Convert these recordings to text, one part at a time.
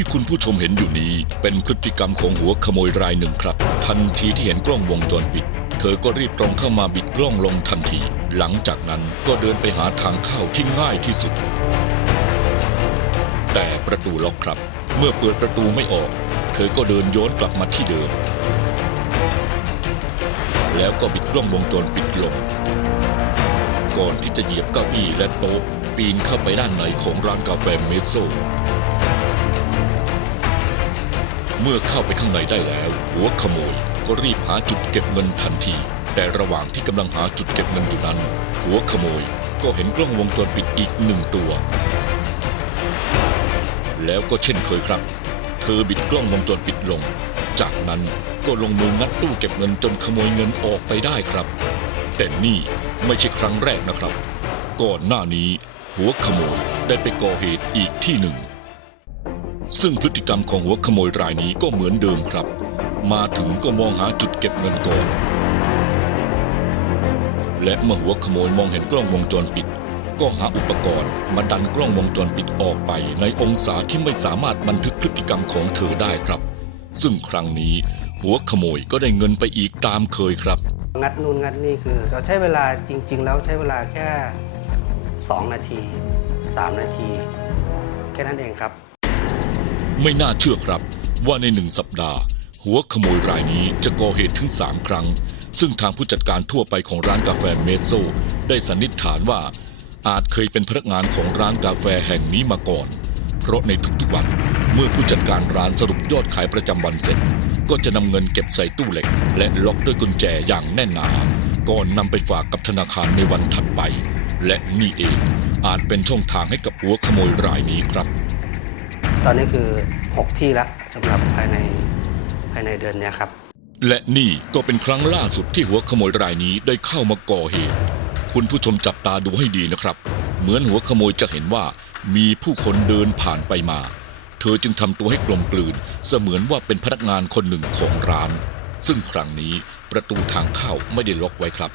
ที่คุณผู้ชมเห็นอยู่นี้ เป็นพฤติกรรมของหัวขโมยรายหนึ่งครับ ทันทีที่เห็นกล้องวงจรปิด เธอก็รีบตรงเข้ามาบิดกล้องลงทันที หลังจากนั้นก็เดินไปหาทางเข้าที่ง่ายที่สุด แต่ประตูล็อกครับ เมื่อเปิดประตูไม่ออก เธอก็เดินย้อนกลับมาที่เดิม แล้วก็บิดกล้องวงจรปิดลง ก่อนที่จะเหยียบเก้าอี้และโต๊ะปีนเข้าไปด้านในของร้านกาแฟเมโซ เมื่อเข้าไปข้างในได้แล้ว หัวขโมยก็รีบหาจุดเก็บเงินทันที แต่ระหว่างที่กำลังหาจุดเก็บเงินอยู่นั้น หัวขโมยก็เห็นกล้องวงจรปิดอีกหนึ่งตัว แล้วก็เช่นเคยครับ เธอบิดกล้องวงจรปิดลง จากนั้นก็ลงมืองัดตู้เก็บเงินจนขโมยเงินออกไปได้ครับ แต่นี่ไม่ใช่ครั้งแรกนะครับ ก่อนหน้านี้ หัวขโมยได้ไปก่อเหตุอีกที่หนึ่ง ซึ่งพฤติกรรมของหัวขโมยรายนี้ก็เหมือนเดิมครับ มาถึงก็มองหาจุดเก็บเงินก่อน และเมื่อหัวขโมยมองเห็นกล้องวงจรปิด ก็หาอุปกรณ์มาดันกล้องวงจรปิดออกไปในองศาที่ไม่สามารถบันทึกพฤติกรรมของเธอได้ครับ ซึ่งครั้งนี้หัวขโมยก็ได้เงินไปอีกตามเคยครับ งัดนู่นงัดนี่คือเราใช้เวลาจริง ๆ แล้วใช้เวลาแค่ 2 นาที 3 นาที แค่นั้นเองครับ ไม่น่าเชื่อครับว่าในหนึ่งสัปดาห์ หัวขโมยรายนี้จะก่อเหตุถึง 3 ครั้ง ซึ่งทางผู้จัดการทั่วไปของร้านกาแฟเมโซได้สันนิษฐานว่า อาจเคยเป็นพนักงานของร้านกาแฟแห่งนี้มาก่อน เพราะในทุกๆวันเมื่อผู้จัดการร้านสรุปยอดขายประจำวันเสร็จ ก็จะนำเงินเก็บใส่ตู้เหล็ก และล็อกด้วยกุญแจอย่างแน่นหนา ก่อนนำไปฝากกับธนาคารในวันถัดไป และนี่เองอาจเป็นช่องทางให้กับหัวขโมยรายนี้ครับ ตอนนี้คือ 6 ที่ล้วสำหรับภายในภายในเดือนเนี้ยครับ และนี่ก็เป็นครั้งล่าสุดที่หัวขโมยรายนี้ได้เข้ามาก่อเหตุ คุณผู้ชมจับตาดูให้ดีนะครับ เหมือนหัวขโมยจะเห็นว่ามีผู้คนเดินผ่านไปมา เธอจึงทำตัวให้กลมกลืน เสมือนว่าเป็นพนักงานคนหนึ่งของร้าน ซึ่งครั้งนี้ประตูทางเข้าไม่ได้ล็อกไว้ครับ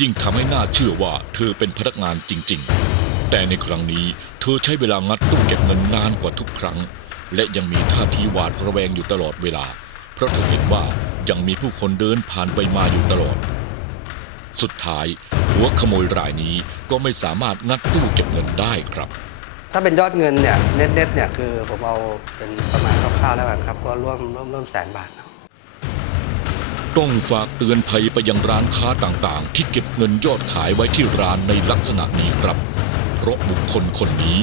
ยิ่งทำให้น่าเชื่อว่าเธอเป็นพนักงานจริง ๆ แต่ในครั้งนี้ เธอใช้เวลางัดตู้เก็บเงินนานกว่าทุกครั้ง และยังมีท่าทีหวาดระแวงอยู่ตลอดเวลา เพราะเธอเห็นว่ายังมีผู้คนเดินผ่านไปมาอยู่ตลอด สุดท้าย หัวขโมยรายนี้ก็ไม่สามารถงัดตู้เก็บเงินได้ครับ ถ้าเป็นยอดเงินเนี่ยเน็ตๆเนี่ยคือผมเอาเป็นประมาณคร่าวๆแล้วกันครับก็ร่วมร่วมร่วมแสนบาทเนาะต้องฝากเตือนภัยไปยังร้านค้าต่างๆ ที่เก็บเงินยอดขายไว้ที่ร้านในลักษณะนี้ครับ เพราะบุคคลคนนี้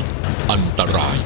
อันตราย